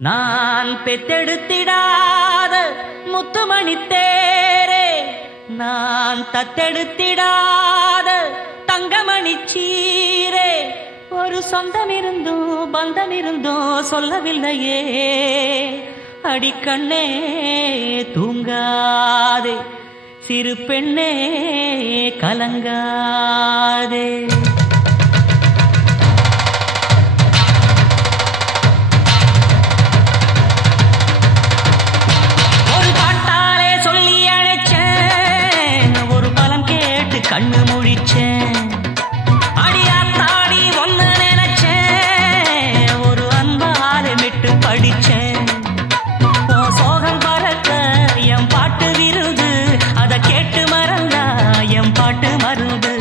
நான் பெத்தெடுத்திடாத முத்துமணி தேரே, நான் தத்தெடுத்திடாத தங்கமணி சீரே, ஒரு சொந்தம் இருந்தும் பந்தம் இருந்தும் சொல்லவில்லையே. அடிக்கண்ணே தூங்காதே, சிறு பெண்ணே கலங்காதே. கண்ணு முழிச்சேன், அடியாத்தாடி ஒன்ன நினைச்சேன், ஒரு அன்பால விட்டு படிச்சேன். சோகம் பறக்க என் பாட்டு விருது, அதை கேட்டு மறந்தா என் பாட்டு மருந்து.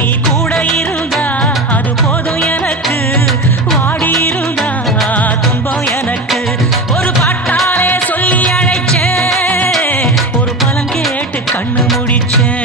நீ கூட இருந்தா அது போதும் எனக்கு, வாடி இருந்தா துன்பம் எனக்கு. ஒரு பாட்டாலே சொல்லி அழைச்சேன், ஒரு பலம் கேட்டு கண்ணு முடிச்சேன்.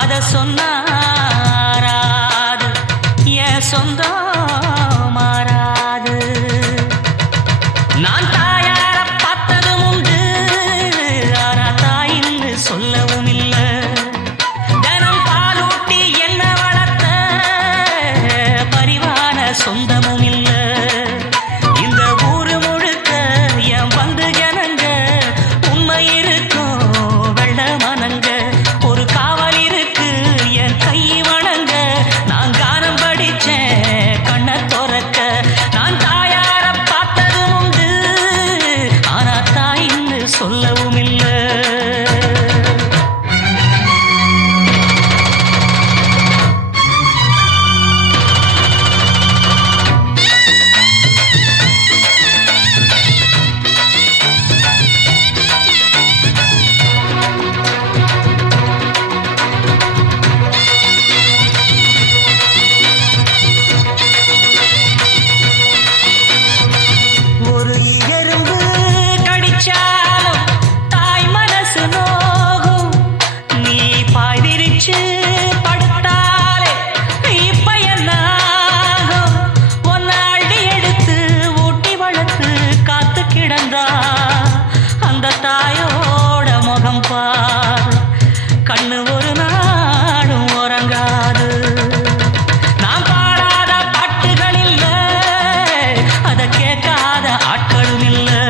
அத சொன்னாராது என் சொந்தம் மாறாது. நான் தாயார பார்த்ததும் உண்டு, ஆனா தாயின்னு சொல்லவும் இல்லை. தினம் பாலூட்டி என்ன வளர்த்த பரிவான சொந்தமும் இல்லை. இந்த ஊரு முழுக்க என் வந்து ஜனங்க உண்மை இருக்கும் வெள்ள மனங்க. ஒரு காவல் இருக்கு என் கை வணங்க, நான் கானம் படிச்சேன் கண்ண துறக்க. நான் தாயார பார்த்ததும் உண்டு, ஆனா தாயின்னு சொல்லவும் இல்லை. படுத்தாலே இப்ப என்ன ஆகும்? ஒன்ன அள்ளி எடுத்து ஊட்டி வளர்த்து காத்து கிடந்தா அந்த தாயோட முகம் பார், கண்ணு ஒரு நாடும் உறங்காது. நான் பாடாத பாட்டுகள் இல்ல, அதை கேட்காத ஆட்களும் இல்லை.